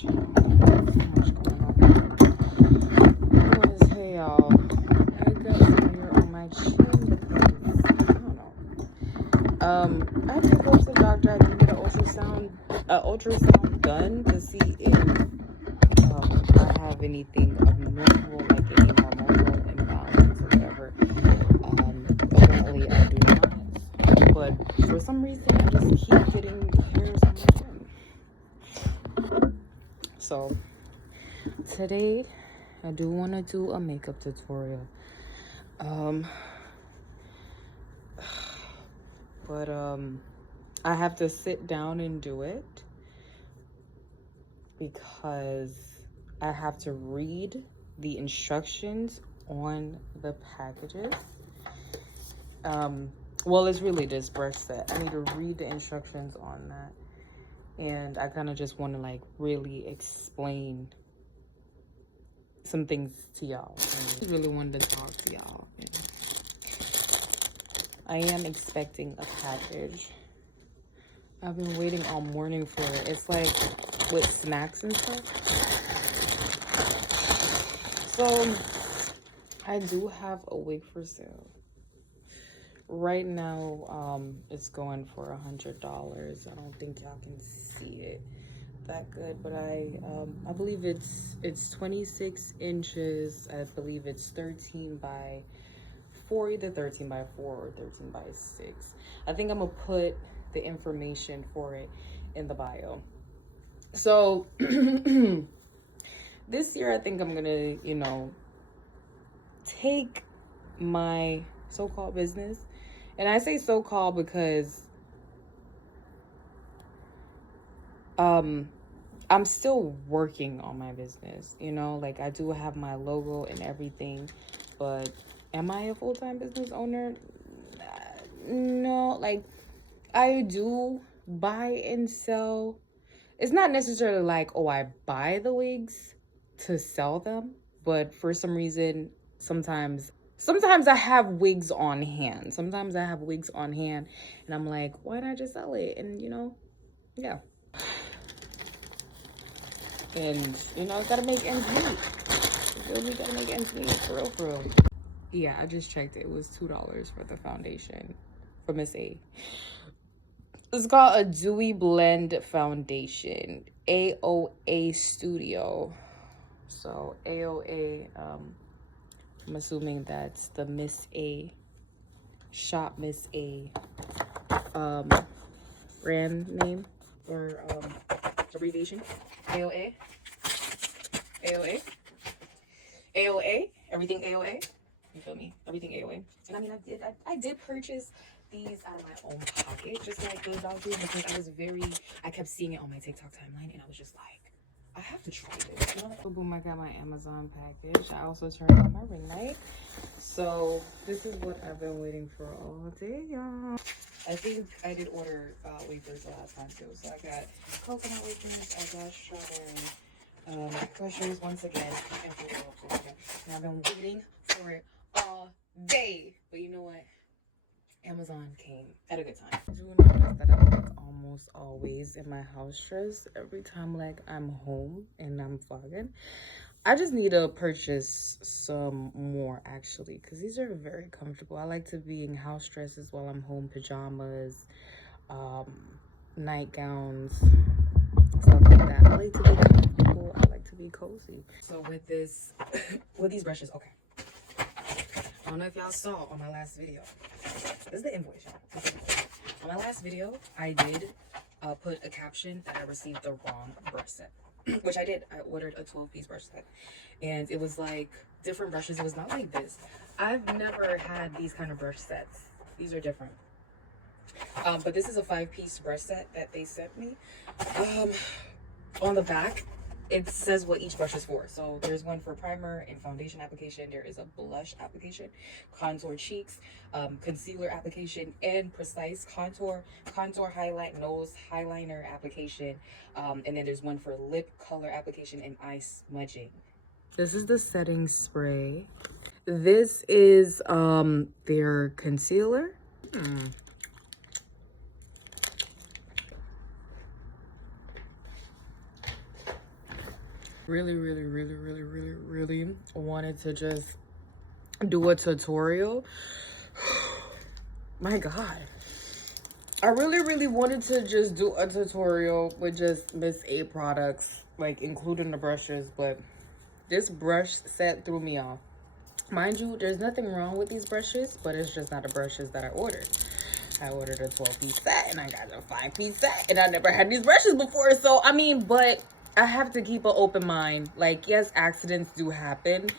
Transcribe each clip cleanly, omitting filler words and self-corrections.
package. So much going on. Anyways, hey y'all. I got some here on my chin because I don't know. I had to go to the doctor. I had to get an ultrasound done to see if I have anything abnormal, like any hormonal imbalance or whatever. Apparently I do not. But for some reason I just keep getting hairs on my chin. So today I do want to do a makeup tutorial. But I have to sit down and do it because I have to read the instructions on the packages. Well, it's really this brush set. I need to read the instructions on that, and I kind of just want to like really explain some things to y'all. I really wanted to talk to y'all. I am expecting a package. I've been waiting all morning for it. It's like with snacks and stuff. So I do have a wig for sale. Right now, it's going for $100. I don't think y'all can see it that good, but I believe it's 26 inches. I believe it's 13 by 4, either 13 by 4 or 13 by 6. I think I'm gonna put the information for it in the bio. So this year I think I'm gonna, you know, take my so-called business, and I say so-called because I'm still working on my business, you know, like I do have my logo and everything, but am I a full-time business owner? No, like I do buy and sell. It's not necessarily like, oh, I buy the wigs to sell them, but for some reason, sometimes I have wigs on hand. Sometimes I have wigs on hand and I'm like, why not just sell it? And you know, yeah. And you know, gotta make ends meet. You feel me? Gotta make ends meet, for real, for real. Yeah, I just checked it. It was $2 for the foundation from Miss A. It's called a Dewy Blend Foundation, AOA Studio. So AOA, I'm assuming that's the Miss A, Shop Miss A, brand name or abbreviation. AOA, AOA, AOA, everything AOA. You feel me? Everything AOA. And I mean, I did purchase these out of my own pocket, just like the dog food, because I kept seeing it on my TikTok timeline, and I was just like, I have to try this. You know? So boom, I got my Amazon package. I also turned on my ring light. So this is what I've been waiting for all day, y'all. I think I did order wafers the last time too. So I got coconut wafers, I got strawberry pressures once again, and I've been waiting for it all day. But you know what? Amazon came at a good time. I do notice that I'm like almost always in my house dress every time like I'm home and I'm vlogging. I just need to purchase some more actually, because these are very comfortable. I like to be in house dresses while I'm home, pajamas, nightgowns, stuff like that. I like to be comfortable. I like to be cozy. So with this, with these brushes, okay. I don't know if y'all saw on my last video. This is the invoice, y'all. On my last video, I did put a caption that I received the wrong brush set. Which I did. I ordered a 12-piece brush set. And it was like different brushes. It was not like this. I've never had these kind of brush sets. These are different. But this is a 5-piece brush set that they sent me. On the back, it says what each brush is for. So there's one for primer and foundation application. There is a blush application, contour cheeks, concealer application, and precise contour highlight, nose highliner application. And then there's one for lip color application and eye smudging. This is the setting spray. This is their concealer. really wanted to just do a tutorial. My God. I really wanted to just do a tutorial with just Miss A products, like including the brushes, but this brush set threw me off. Mind you, there's nothing wrong with these brushes, but it's just not the brushes that I ordered. I ordered a 12-piece set and I got a 5-piece set, and I never had these brushes before. So, I mean, but I have to keep an open mind. Like, yes, accidents do happen,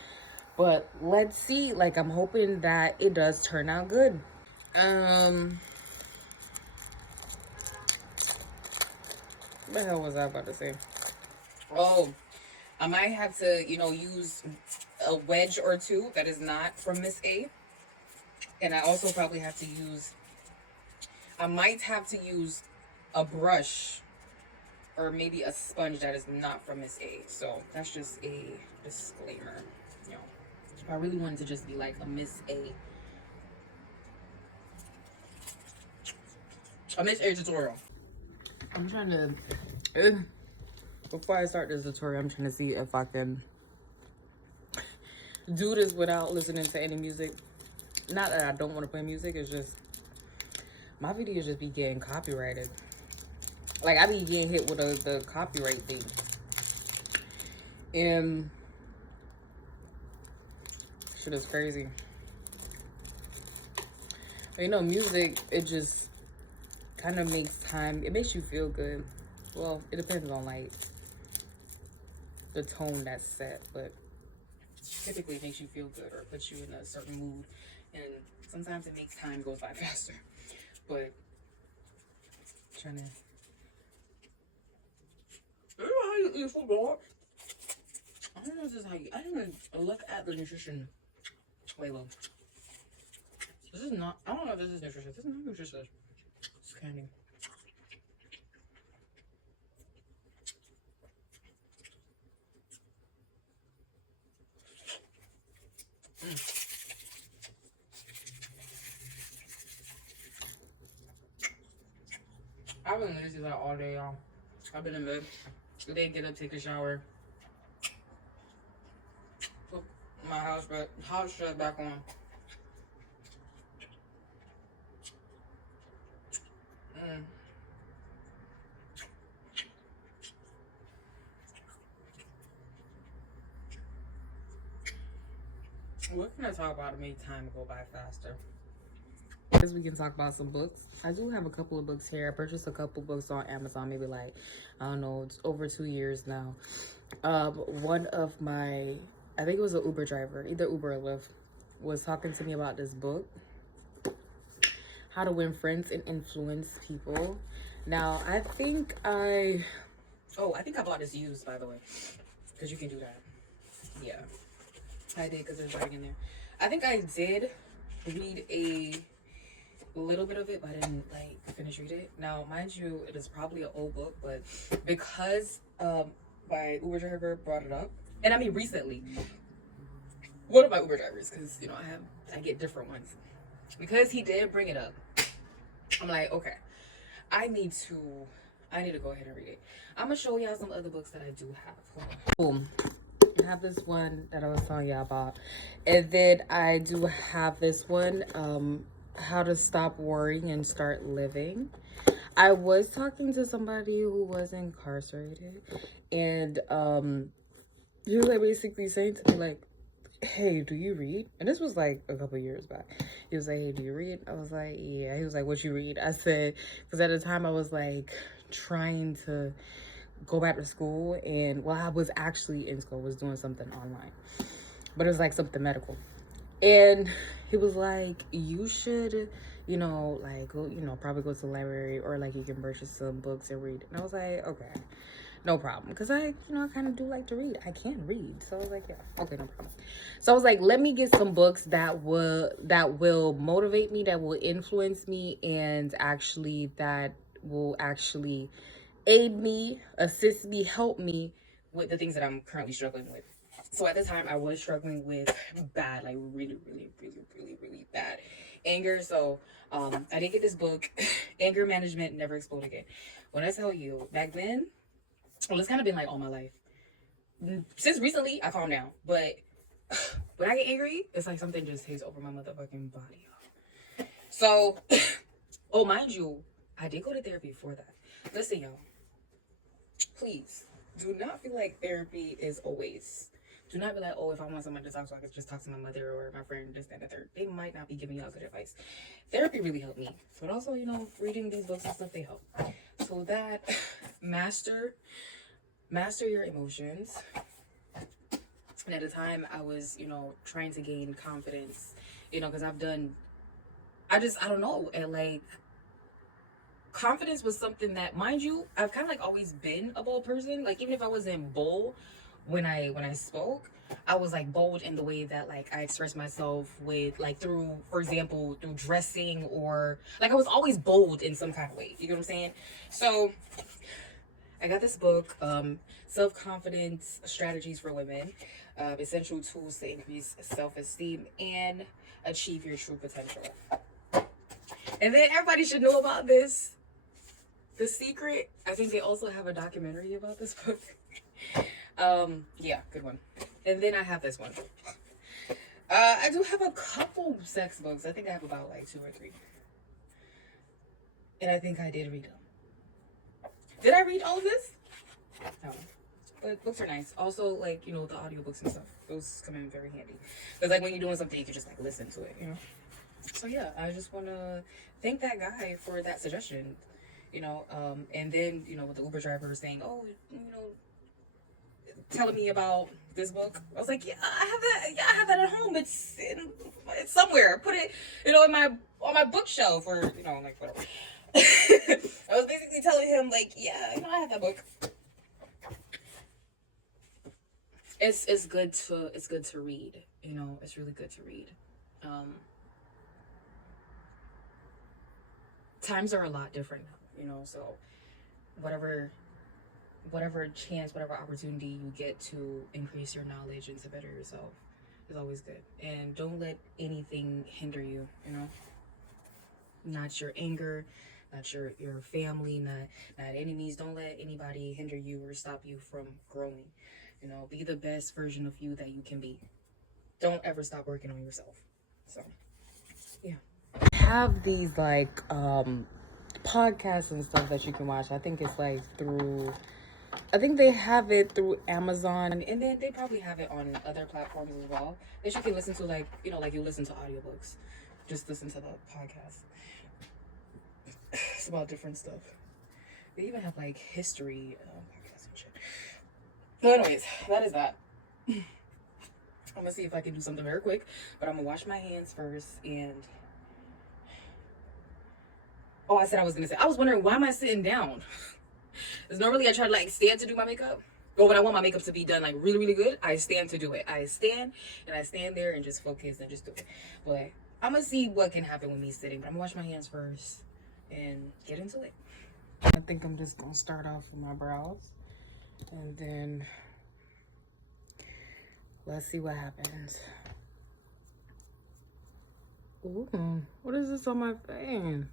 but let's see. Like, I'm hoping that it does turn out good. What the hell was I about to say? Oh, I might have to, you know, use a wedge or two that is not from Miss A. And I also probably have to use, I might have to use a brush or maybe a sponge that is not from Miss A. So that's just a disclaimer. You know, I really wanted to just be like a Miss A tutorial. I'm trying to, before I start this tutorial, I'm trying to see if I can do this without listening to any music. Not that I don't want to play music, it's just my videos just be getting copyrighted. Like, I be getting hit with the copyright thing. And shit is crazy. You know, music, it just kind of makes time, it makes you feel good. Well, it depends on like the tone that's set, but typically it makes you feel good or puts you in a certain mood, and sometimes it makes time go by faster. But trying to, I don't know how you eat food, dog. I don't know if this is how you, I didn't even look at the nutrition label. This is not, I don't know if this is nutritious. This is not nutritious. It's candy. I've been lazy like all day, y'all. I've been in bed. Today, get up, take a shower, put my house shut back on. What can I talk about to make time go by faster? Because we can talk about some books. I do have a couple of books here. I purchased a couple books on Amazon, maybe like, I don't know, it's over 2 years now. One of my, I think it was an Uber driver, either Uber or Lyft, was talking to me about this book, How to Win Friends and Influence People. Now, I think I bought this used, by the way, because you can do that. Yeah, I did, because there's writing in there. I think I did read a little bit of it, but I didn't like finish read it. Now, mind you, it is probably an old book, but because my Uber driver brought it up, and I mean recently, one of my Uber drivers, because you know I get different ones, because he did bring it up, I'm like, okay, I need to go ahead and read it. I'm gonna show y'all some other books that I do have. Boom. I have this one that I was telling y'all about, and then I do have this one, How to Stop Worrying and Start Living. I was talking to somebody who was incarcerated, and he was like basically saying to me like, hey, do you read? And this was like a couple years back. He was like, hey, do you read? I was like, yeah. He was like, what you read? I said, because at the time I was like trying to go back to school, and well, I was actually in school, was doing something online, but it was like something medical. And he was like, you should, you know, like go, you know, probably go to the library, or like you can purchase some books and read. And I was like, okay, no problem, because I kind of do like to read. I can read, so I was like, yeah, okay, no problem. So I was like, let me get some books that will motivate me, that will influence me, and actually that will actually aid me, assist me, help me with the things that I'm currently struggling with. So at the time, I was struggling with bad, like really bad anger. So I did get this book, Anger Management, Never Explode Again. When I tell you, back then, well, it's kind of been like all my life. since recently, I calm down. But when I get angry, it's like something just takes over my motherfucking body. So, oh, mind you, I did go to therapy for that. Listen, y'all, please do not feel like therapy is always. Do not be like, oh, if I want someone to talk to, I could just talk to my mother or my friend, this, that, and the third. They might not be giving y'all good advice. Therapy really helped me. But also, you know, reading these books and stuff, they help. So that, master your emotions. And at the time, I was, you know, trying to gain confidence, you know, because I don't know. And like, confidence was something that, mind you, I've kind of like always been a bold person. Like, even if I wasn't bold when I spoke, I was like bold in the way that like I expressed myself with, like, through, for example, through dressing, or like I was always bold in some kind of way. You know what I'm saying? So I got this book, Self-Confidence Strategies for Women, Essential Tools to Increase Self-Esteem and Achieve Your True Potential. And then everybody should know about this. The Secret. I think they also have a documentary about this book. Yeah, good one. And then I have this one. I do have a couple sex books. I think I have about like 2 or 3. And I think I did read them. Did I read all of this? No. But books are nice. Also, like, you know, the audiobooks and stuff. Those come in very handy. Because, like, when you're doing something, you can just, like, listen to it, you know? So, yeah, I just want to thank that guy for that suggestion, you know? And then, you know, with the Uber driver saying, oh, you know, telling me about this book. I was like, yeah, I have that. Yeah, I have that at home. It's somewhere. Put it, you know, on my bookshelf, or, you know, like, whatever. I was basically telling him, like, yeah, you know, I have that book. It's good to read, you know. It's really good to read. Times are a lot different now, you know, so whatever chance, whatever opportunity you get to increase your knowledge and to better yourself is always good. And don't let anything hinder you, you know. Not your anger, not your family, not enemies. Don't let anybody hinder you or stop you from growing. You know, be the best version of you that you can be. Don't ever stop working on yourself. So, yeah. Have these like podcasts and stuff that you can watch. I think it's like I think they have it through Amazon, and then they probably have it on other platforms as well that you can listen to, like, you know, like you listen to audiobooks. Just listen to the podcast. It's about different stuff. They even have like history podcasts and shit. So anyways, that is that. I'm gonna see if I can do something very quick, but I'm gonna wash my hands first. And oh, I was wondering, why am I sitting down? Because normally I try to like stand to do my makeup. But when I want my makeup to be done like really, really good, I stand to do it. I stand there and just focus and just do it. But I'm gonna see what can happen with me sitting. But I'm gonna wash my hands first and get into it. I think I'm just gonna start off with my brows, and then let's see what happens. Ooh, what is this on my face?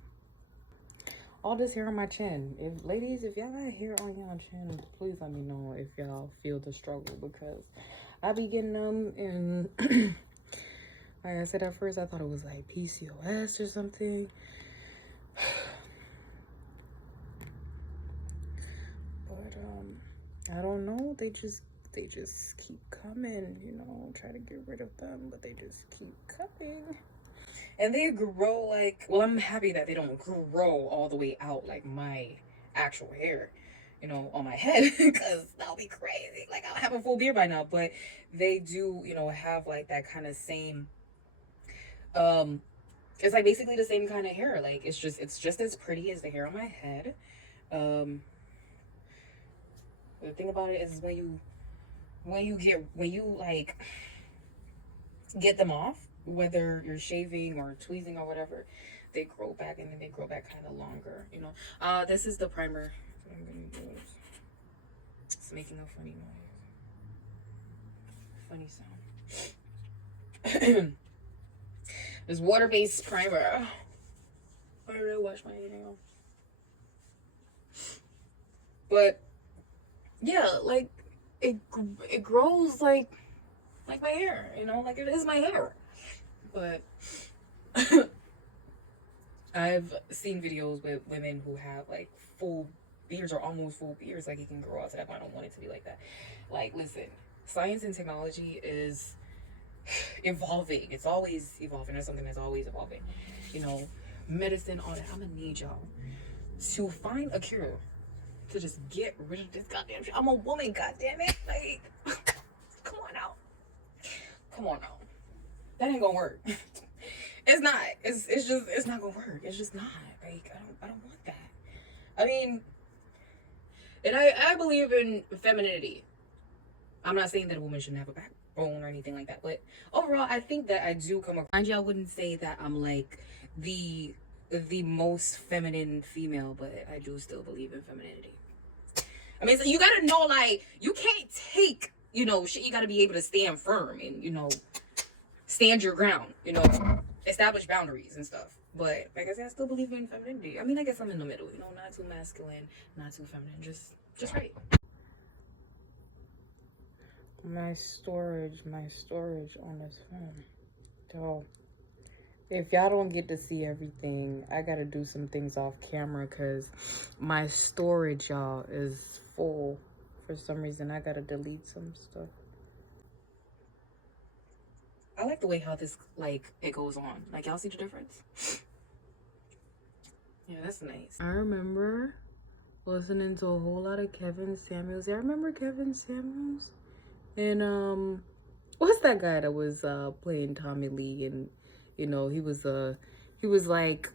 All this hair on my chin. Ladies, if y'all got hair on y'all chin, please let me know if y'all feel the struggle, because I be getting them, and like I said, at first I thought it was like PCOS or something. But I don't know. They just keep coming, you know. Try to get rid of them, but they just keep coming. And they grow like, well, I'm happy that they don't grow all the way out like my actual hair, you know, on my head, because that'll be crazy. Like, I'll have a full beard by now. But they do, you know, have like that kind of same, it's like basically the same kind of hair. Like, it's just as pretty as the hair on my head. The thing about it is when you like get them off, whether you're shaving or tweezing or whatever, they grow back, and then they grow back kind of longer, you know. This is the primer. So I'm gonna do it. It's making a funny noise. Funny sound. This water-based primer. I really wash my nails. But yeah, like, it grows like my hair, you know, like it is my hair. But I've seen videos with women who have like full beards or almost full beards, like it can grow out to that point. I don't want it to be like that. Like, listen, science and technology is evolving. It's always evolving. It's something that's always evolving. You know, medicine, all that. I'm gonna need y'all to find a cure to just get rid of this goddamn shit. I'm a woman, goddamn it. Like, come on now. Come on now. That ain't gonna work. It's not. It's not gonna work. It's just not. Like, I don't want that. I mean, and I believe in femininity. I'm not saying that a woman shouldn't have a backbone or anything like that, but overall, I think that I do come across. Mind you, I wouldn't say that I'm like the most feminine female, but I do still believe in femininity. I mean, so you gotta know, like, you can't take, you know, shit. You gotta be able to stand firm and, you know, stand your ground, you know, establish boundaries and stuff. But like I said, I still believe in femininity. I mean, I guess I'm in the middle, you know, not too masculine, not too feminine, just right. My storage on this phone. So if y'all don't get to see everything, I gotta do some things off camera because my storage, y'all, is full. For some reason, I gotta delete some stuff. I like the way how this, like, it goes on. Like, y'all see the difference? Yeah, that's nice. I remember listening to a whole lot of Kevin Samuels. Yeah, I remember Kevin Samuels. And, what's that guy that was playing Tommy Lee? And, you know, he was like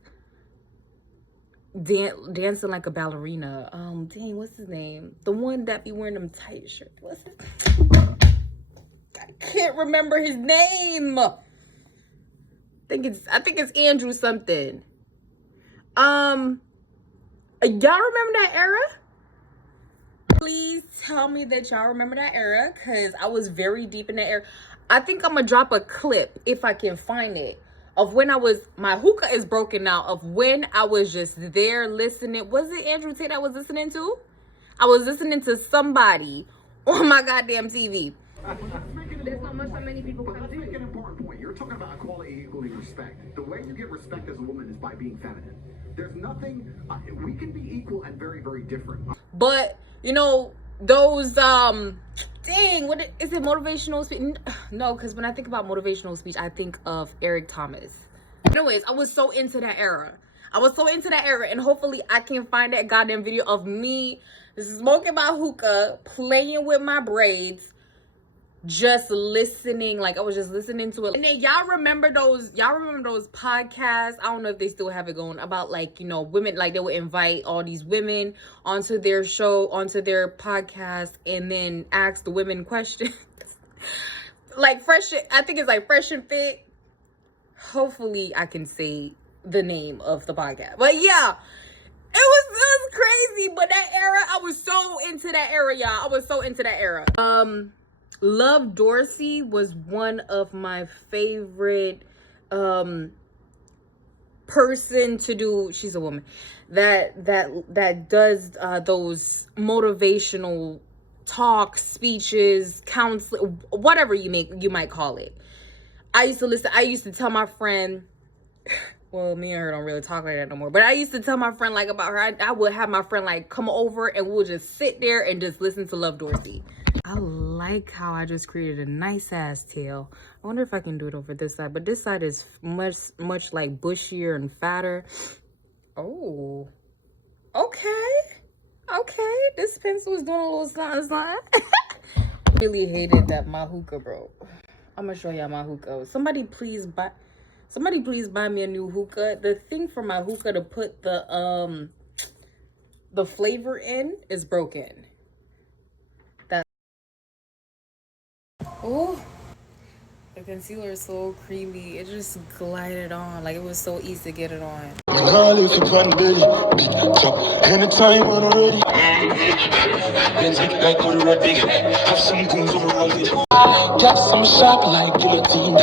dancing like a ballerina. Dang, what's his name? The one that be wearing them tight shirts. What's his name? I can't remember his name. I think it's Andrew something. Y'all remember that era? Please tell me that y'all remember that era, because I was very deep in that era. I think I'm gonna drop a clip if I can find it of when my hookah is broken now, of when I was just there listening. Was it Andrew Tate I was listening to? I was listening to somebody on my goddamn TV. There's not much that many people can do. Make an important point. You're talking about equality equaling respect. The way you get respect as a woman is by being feminine. There's nothing, we can be equal and very, very different. But, you know, those, dang, is it motivational speech? No, because when I think about motivational speech, I think of Eric Thomas. Anyways, I was so into that era. And hopefully I can find that goddamn video of me smoking my hookah, playing with my braids, just listening. Like, I was just listening to it. And then y'all remember those podcasts? I don't know if they still have it going, about, like, you know, women, like, they would invite all these women onto their show, onto their podcast, and then ask the women questions. Like I think it's like Fresh and Fit. Hopefully I can say the name of the podcast. But yeah, it was crazy. But that era, I was so into that era, y'all. I was so into that era. Love Dorsey was one of my favorite person to do. She's a woman that does those motivational talks, speeches, counseling, whatever you might call it. I used to tell my friend, well, me and her don't really talk like that no more, but I used to tell my friend, like, about her. I would have my friend, like, come over and we'll just sit there and just listen to Love Dorsey. I like how I just created a nice ass tail. I wonder if I can do it over this side, but this side is much like bushier and fatter. Oh, okay. This pencil is doing a little something. Really hated that my hookah broke. I'm gonna show y'all my hookah. Somebody please buy me a new hookah. The thing for my hookah to put the flavor in is broken. Oh, the concealer is so creamy. It just glided on. Like, it was so easy to get it on. Got some shop like guillotine.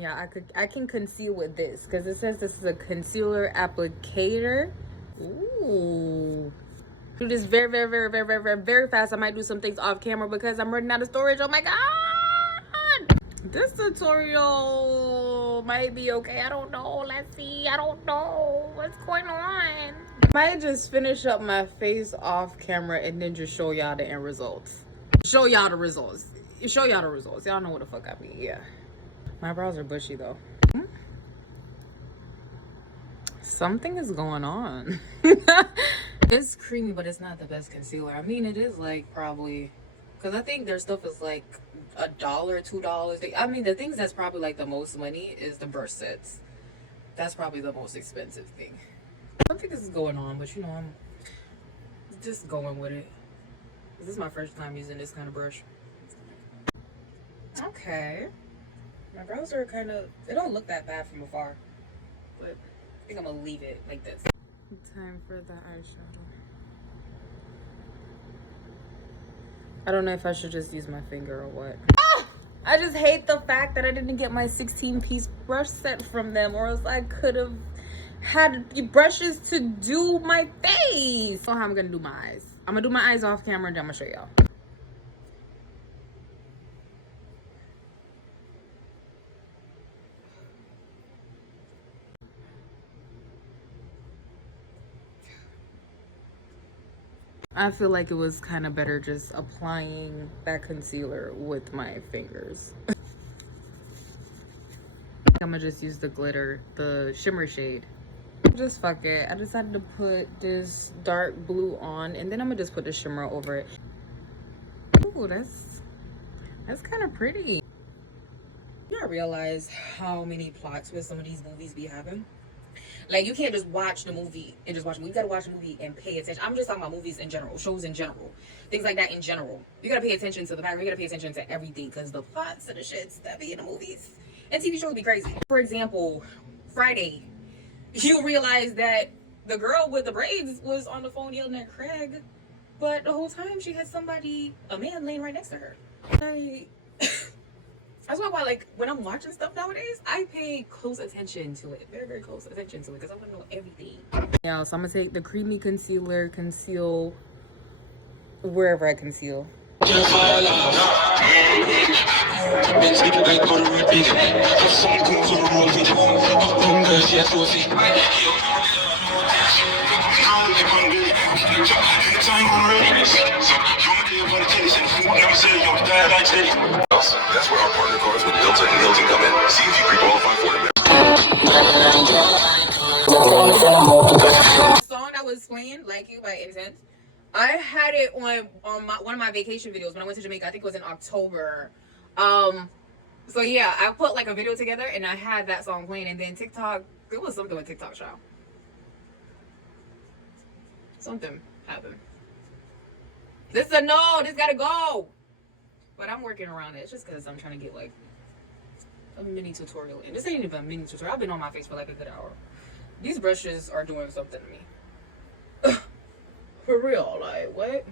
Yeah, I can conceal with this because it says this is a concealer applicator. Ooh. Do this very, very, very, very, very, very, very fast. I might do some things off camera because I'm running out of storage. Oh my god! This tutorial might be okay. I don't know. Let's see. I don't know what's going on. I might just finish up my face off camera and then just show y'all the end results. Show y'all the results. Show y'all the results. Y'all know what the fuck I mean. Yeah. My brows are bushy though. Something is going on. It's creamy, but it's not the best concealer. I mean, it is like probably, because I think their stuff is like $1, $2. I mean, the things that's probably like the most money is the brush sets. That's probably the most expensive thing. I don't think this is going on, but you know, I'm just going with it. This is my first time using this kind of brush. Okay. My brows are kind of, they don't look that bad from afar, but I think I'm gonna leave it like this. Time for the eyeshadow. I don't know if I should just use my finger or what. Oh, I just hate the fact that I didn't get my 16-piece brush set from them, or else I could have had brushes to do my face. So how I'm gonna do my eyes. I'm gonna do my eyes off camera and then I'm gonna show y'all. I feel like it was kind of better just applying that concealer with my fingers. I'm gonna just use the glitter, the shimmer shade. Just fuck it. I decided to put this dark blue on and then I'm gonna just put the shimmer over it. Ooh, that's kind of pretty. You don't realize how many plots with some of these movies be having? Like, you can't just watch the movie and just watch the movie. You gotta watch the movie and pay attention. I'm just talking about movies in general, shows in general, things like that in general. You gotta pay attention to the background. You gotta pay attention to everything because the plots of the shits that be in the movies and TV shows be crazy. For example, Friday, you realize that the girl with the braids was on the phone yelling at Craig, but the whole time she had somebody, a man, laying right next to her. That's why, like, when I'm watching stuff nowadays, I pay close attention to it. Very, very close attention to it because I want to know everything. Yeah, so I'm going to take the creamy concealer, conceal wherever I conceal. That's where our partner cards with Delta and Hilton come in. See if you pre-qualify for them. The song that was playing, Like You by Intense, I had it on one of my vacation videos when I went to Jamaica. I think it was in October. So yeah, I put like a video together and I had that song playing, and then TikTok, it was something with TikTok, child. Something happened. This is a no, this gotta go. But I'm working around it. It's just because I'm trying to get like a mini tutorial. And this ain't even a mini tutorial. I've been on my face for like a good hour. These brushes are doing something to me. For real, like what?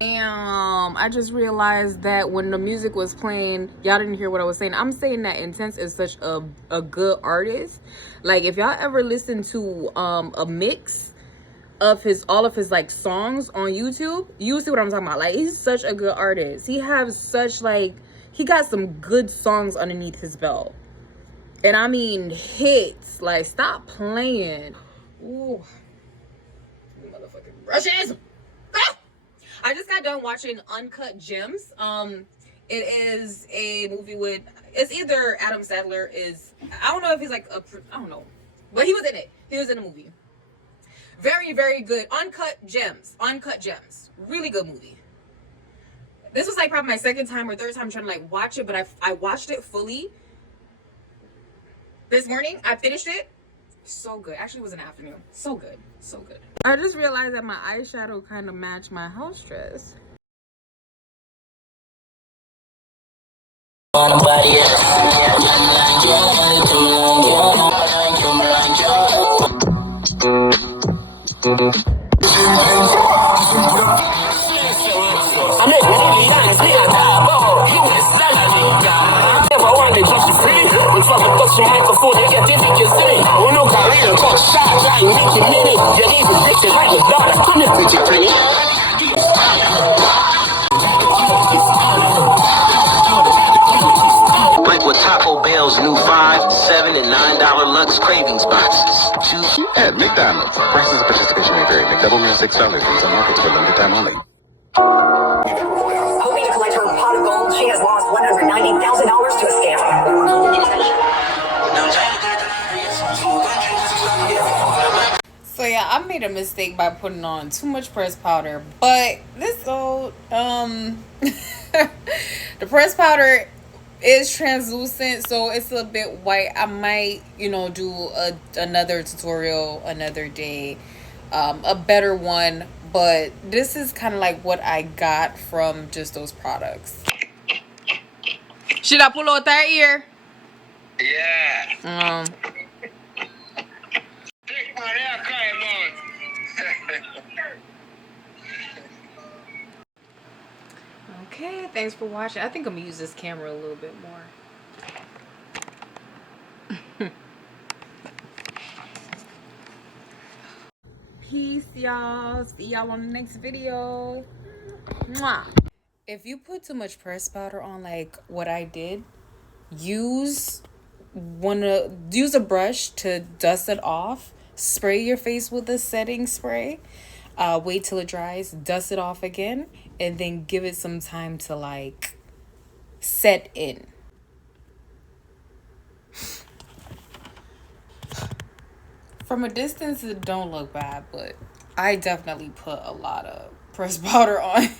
Damn, I just realized that when the music was playing, y'all didn't hear what I was saying. I'm saying that Intense is such a good artist. Like, if y'all ever listen to a mix of all of his like songs on YouTube, you see what I'm talking about. Like, he's such a good artist. He has such like, he got some good songs underneath his belt, and I mean hits. Like, stop playing. Ooh, motherfucking brushes. Ah! I just got done watching Uncut Gems. It is a movie with, it's either Adam Sandler is, I don't know if he's like I don't know, but he was in it. He was in the movie. Very, very good. Uncut Gems. Uncut Gems. Really good movie. This was like probably my second time or third time trying to like watch it, but I watched it fully this morning. I finished it. So good. Actually, it was an afternoon. So good. So good. I just realized that my eyeshadow kind of matched my house dress. You're even predicted like a daughter. Deluxe Cravings boxes. Choose At McDonald's, prices of participation may vary. McDouble meal $6. These are markets for limited time only. Hoping to collect her pot of gold, she has lost $190,000 to a scam. So yeah, I made a mistake by putting on too much pressed powder, but this the pressed powder is translucent, so it's a bit white. I might, do another tutorial another day, a better one, but this is kind of like what I got from just those products. Should I pull out that ear? Yeah. Okay, thanks for watching. I think I'm gonna use this camera a little bit more. Peace, y'all. See y'all on the next video. Mwah. If you put too much pressed powder on, like what I did, use a brush to dust it off. Spray your face with a setting spray. Wait till it dries, dust it off again, and then give it some time to like set in. From a distance, it don't look bad, but I definitely put a lot of pressed powder on.